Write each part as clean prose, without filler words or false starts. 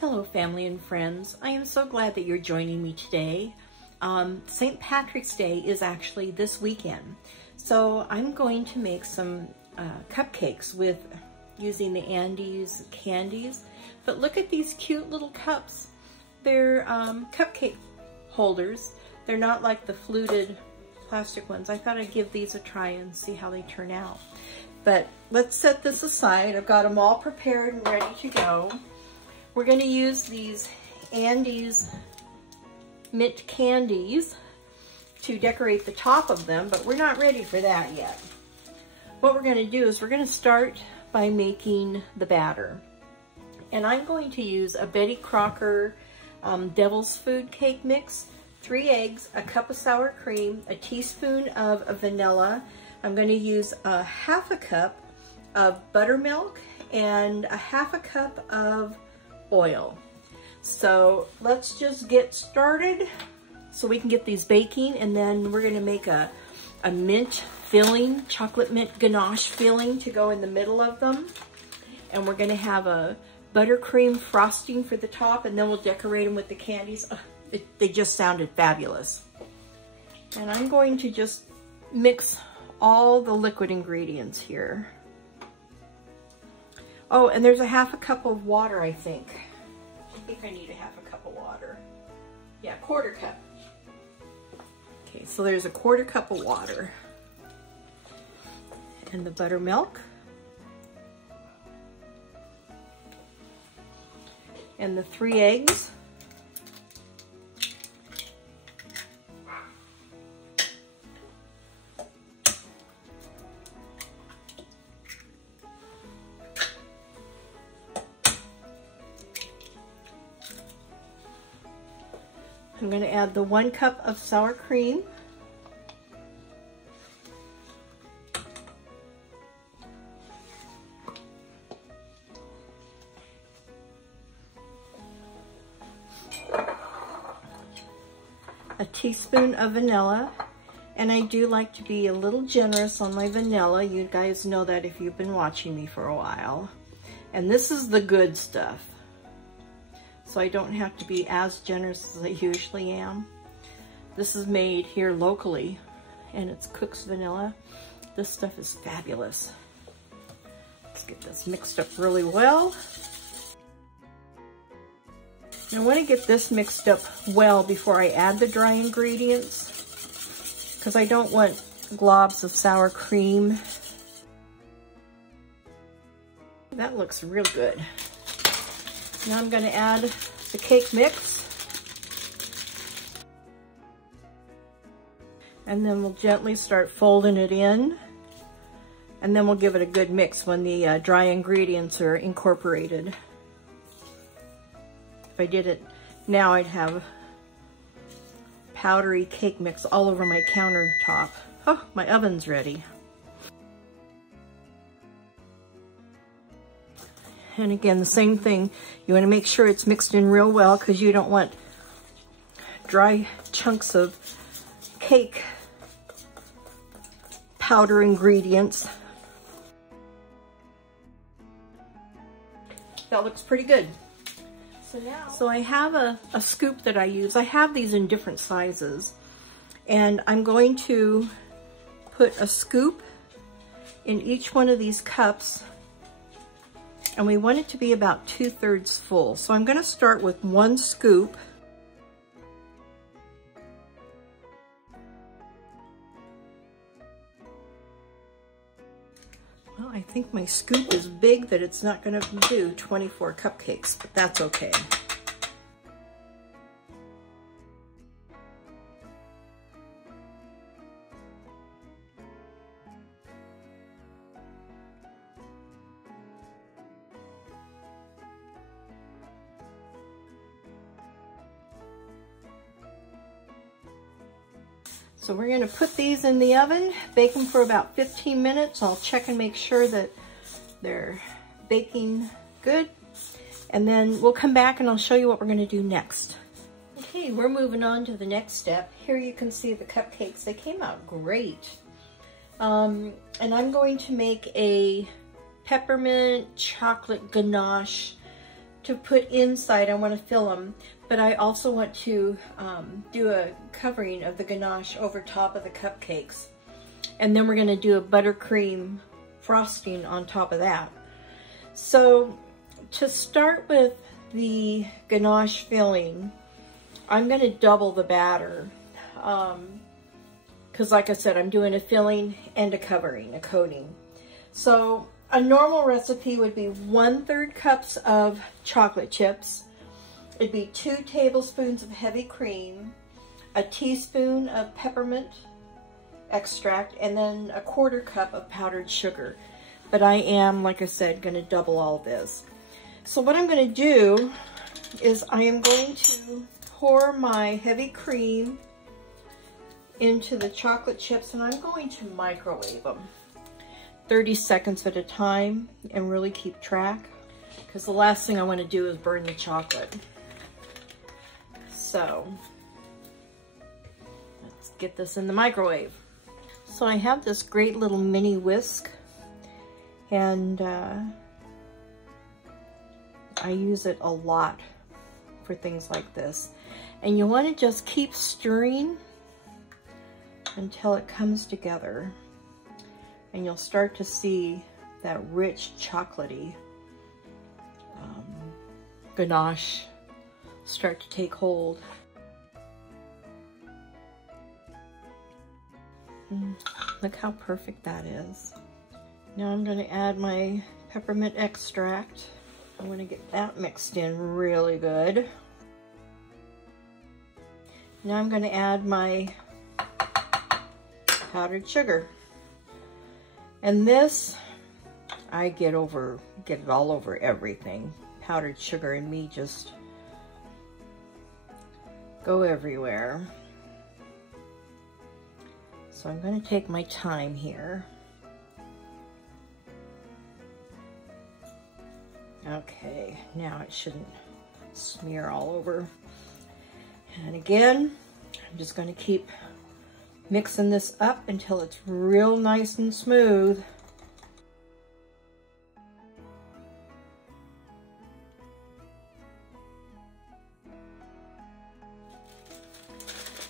Hello family and friends. I am so glad that you're joining me today. St. Patrick's Day is actually this weekend. So I'm going to make some cupcakes with using the Andes candies. But look at these cute little cups. They're cupcake holders. They're not like the fluted plastic ones. I thought I'd give these a try and see how they turn out. But let's set this aside. I've got them all prepared and ready to go. We're going to use these Andes mint candies to decorate the top of them, but we're not ready for that yet. What we're going to do is we're going to start by making the batter. And I'm going to use a Betty Crocker Devil's Food cake mix, 3 eggs, a cup of sour cream, a teaspoon of vanilla. I'm going to use a half a cup of buttermilk and a half a cup of oil. So let's just get started so we can get these baking, and then we're going to make a mint filling, chocolate mint ganache filling to go in the middle of them. And we're going to have a buttercream frosting for the top, and then we'll decorate them with the candies. They just sounded fabulous. And I'm going to just mix all the liquid ingredients here. Oh, and there's a half a cup of water, I think. I think I need a half a cup of water. Yeah, quarter cup. Okay, so there's a quarter cup of water. And the buttermilk. And the 3 eggs. I'm going to add the 1 cup of sour cream. A teaspoon of vanilla. And I do like to be a little generous on my vanilla. You guys know that if you've been watching me for a while. And this is the good stuff. So I don't have to be as generous as I usually am. This is made here locally, and it's Cook's vanilla. This stuff is fabulous. Let's get this mixed up really well. And I want to get this mixed up well before I add the dry ingredients, because I don't want globs of sour cream. That looks real good. Now I'm going to add the cake mix. And then we'll gently start folding it in. And then we'll give it a good mix when the dry ingredients are incorporated. If I did it now, I'd have powdery cake mix all over my countertop. Oh, my oven's ready. And again, the same thing. You want to make sure it's mixed in real well, because you don't want dry chunks of cake powder ingredients. That looks pretty good. So I have a scoop that I use. I have these in different sizes. And I'm going to put a scoop in each one of these cups. And we want it to be about 2/3 full. So I'm going to start with 1 scoop. Well, I think my scoop is big that it's not going to do 24 cupcakes, but that's okay. So we're going to put these in the oven, bake them for about 15 minutes. I'll check and make sure that they're baking good. And then we'll come back and I'll show you what we're going to do next. Okay, we're moving on to the next step. Here you can see the cupcakes. They came out great. And I'm going to make a peppermint chocolate ganache to put inside. I want to fill them, but I also want to do a covering of the ganache over top of the cupcakes. And then we're going to do a buttercream frosting on top of that. So to start with the ganache filling, I'm going to double the batter. Because like I said, I'm doing a filling and a covering, a coating. So a normal recipe would be 1/3 cups of chocolate chips. It'd be 2 tablespoons of heavy cream, a teaspoon of peppermint extract, and then a 1/4 cup of powdered sugar. But I am, like I said, going to double all this. So what I'm going to do is I am going to pour my heavy cream into the chocolate chips, and I'm going to microwave them 30 seconds at a time and really keep track, because the last thing I want to do is burn the chocolate. So let's get this in the microwave. So I have this great little mini whisk, and I use it a lot for things like this. And you want to just keep stirring until it comes together, and you'll start to see that rich chocolatey ganache start to take hold. Look how perfect that is. Now I'm going to add my peppermint extract. I want to get that mixed in really good. Now I'm going to add my powdered sugar. And this, I get it all over everything. Powdered sugar and me just go everywhere. So I'm going to take my time here. Okay, now it shouldn't smear all over. And again, I'm just going to keep mixing this up until it's real nice and smooth.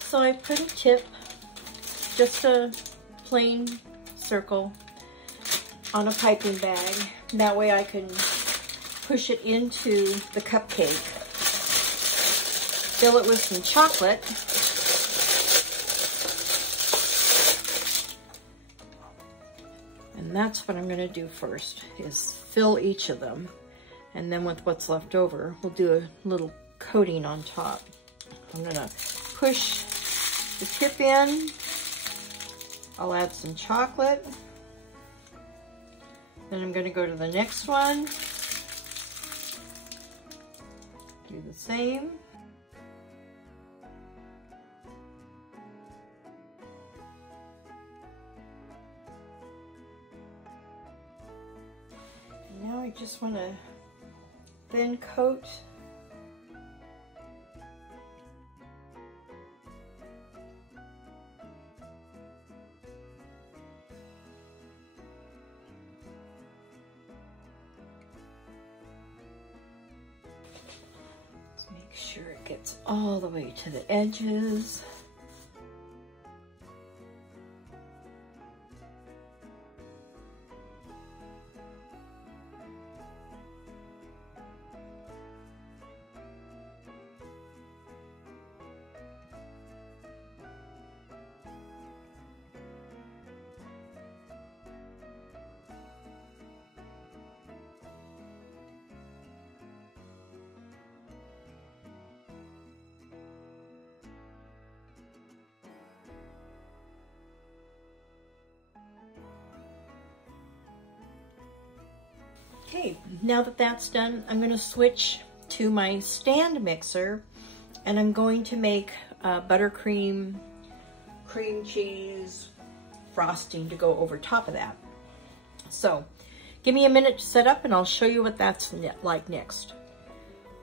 So I put a tip, just a plain circle, on a piping bag. That way I can push it into the cupcake, fill it with some chocolate, and that's what I'm going to do first, is fill each of them, and then with what's left over we'll do a little coating on top. I'm going to push the tip in, I'll add some chocolate, then I'm going to go to the next one, do the same. Now I just want to thin coat make sure it gets all the way to the edges. Okay, now that that's done, I'm going to switch to my stand mixer, and I'm going to make buttercream, cream cheese, frosting to go over top of that. So give me a minute to set up and I'll show you what that's like next.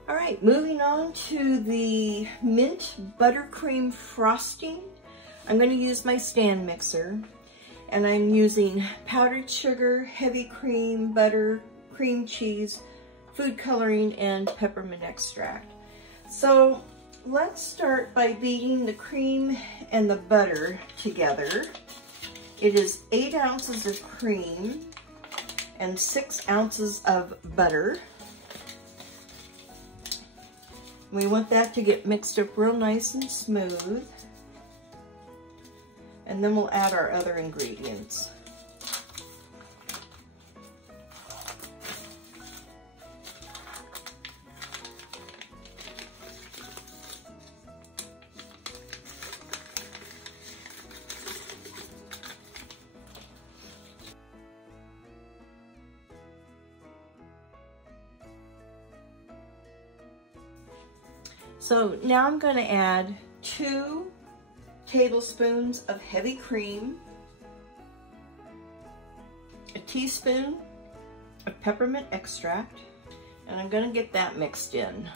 All right, moving on to the mint buttercream frosting. I'm going to use my stand mixer, and I'm using powdered sugar, heavy cream, butter, cream cheese, food coloring and peppermint extract. So let's start by beating the cream and the butter together. It is 8 ounces of cream and 6 ounces of butter. We want that to get mixed up real nice and smooth. And then we'll add our other ingredients. So now I'm going to add 2 tablespoons of heavy cream, a teaspoon of peppermint extract, and I'm going to get that mixed in.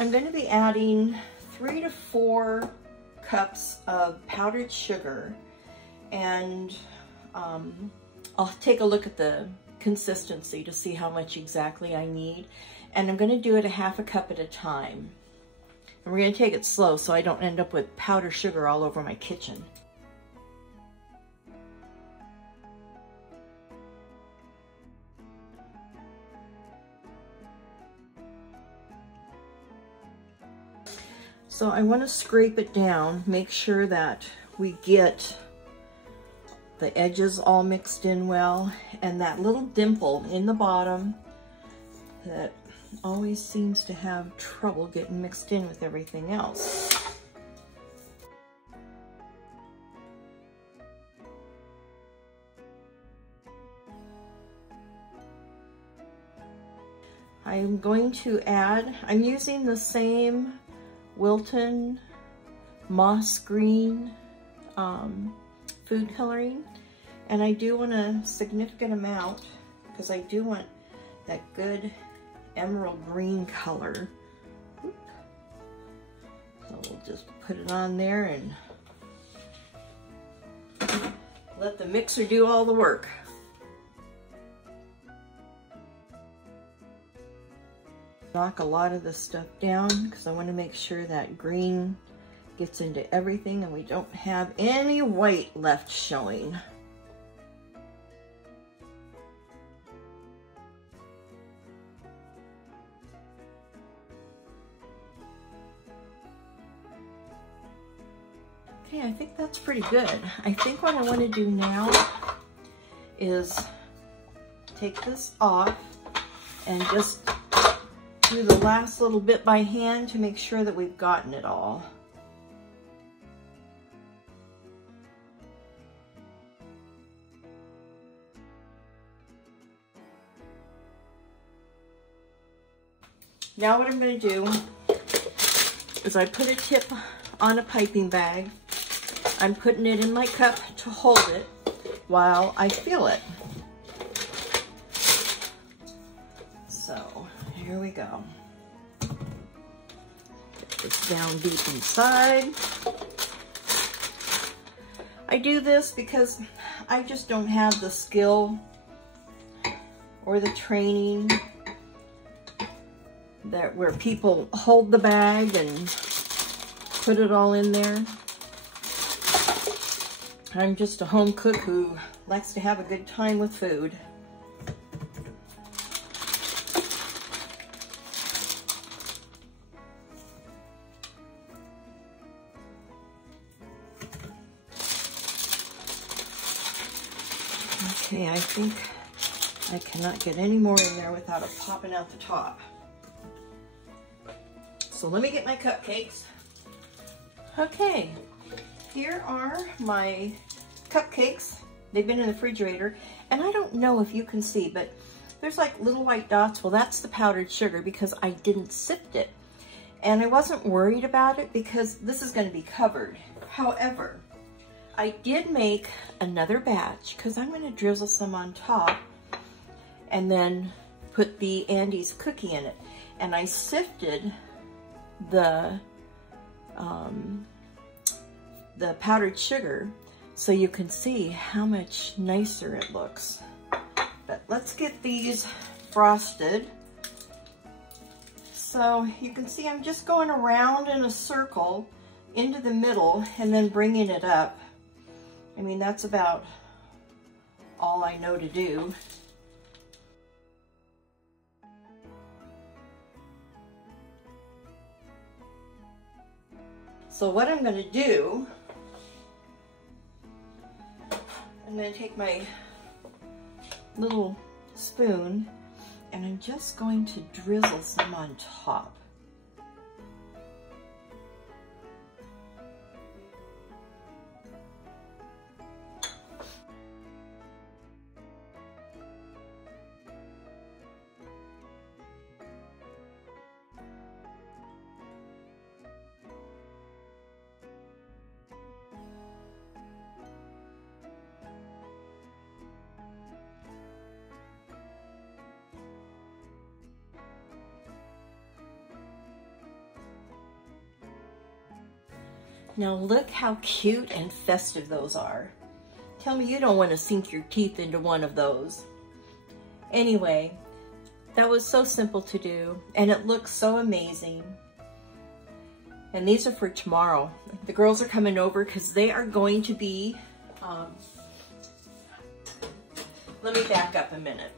I'm going to be adding 3 to 4 cups of powdered sugar, and I'll take a look at the consistency to see how much exactly I need. And I'm going to do it a half a cup at a time. And we're going to take it slow so I don't end up with powdered sugar all over my kitchen. So I want to scrape it down, make sure that we get the edges all mixed in well, and that little dimple in the bottom that always seems to have trouble getting mixed in with everything else. I'm going to add, I'm using the same Wilton moss green food coloring, and I do want a significant amount because I do want that good emerald green color. So we'll just put it on there and let the mixer do all the work. Knock a lot of this stuff down because I want to make sure that green gets into everything and we don't have any white left showing. Okay, I think that's pretty good. I think what I want to do now is take this off and just do the last little bit by hand to make sure that we've gotten it all. Now what I'm going to do is I put a tip on a piping bag. I'm putting it in my cup to hold it while I fill it. So here we go. Get this down deep inside. I do this because I just don't have the skill or the training that where people hold the bag and put it all in there. I'm just a home cook who likes to have a good time with food. Okay, I think I cannot get any more in there without it popping out the top. So let me get my cupcakes. Okay, here are my cupcakes. They've been in the refrigerator, and I don't know if you can see, but there's like little white dots. Well, that's the powdered sugar because I didn't sift it. And I wasn't worried about it because this is going to be covered. However, I did make another batch because I'm going to drizzle some on top and then put the Andes cookie in it. And I sifted the powdered sugar so you can see how much nicer it looks. But let's get these frosted. So you can see I'm just going around in a circle into the middle and then bringing it up. I mean, that's about all I know to do. So what I'm going to do, I'm going to take my little spoon and I'm just going to drizzle some on top. Now look how cute and festive those are. Tell me you don't want to sink your teeth into one of those. Anyway, that was so simple to do and it looks so amazing. And these are for tomorrow. The girls are coming over because they are going to be, let me back up a minute.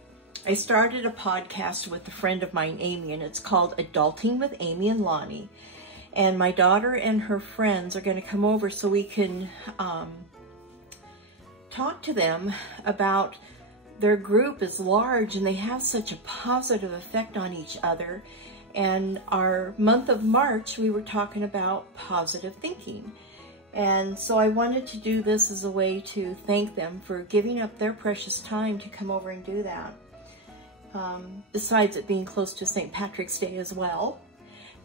I started a podcast with a friend of mine, Amy, and it's called Adulting with Amy and Lonnie. And my daughter and her friends are going to come over so we can talk to them about their group is large and they have such a positive effect on each other. And our month of March, we were talking about positive thinking. And so I wanted to do this as a way to thank them for giving up their precious time to come over and do that. Besides it being close to St. Patrick's Day as well.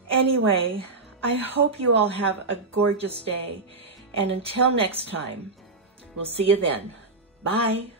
Anyway, I hope you all have a gorgeous day, and until next time, we'll see you then. Bye.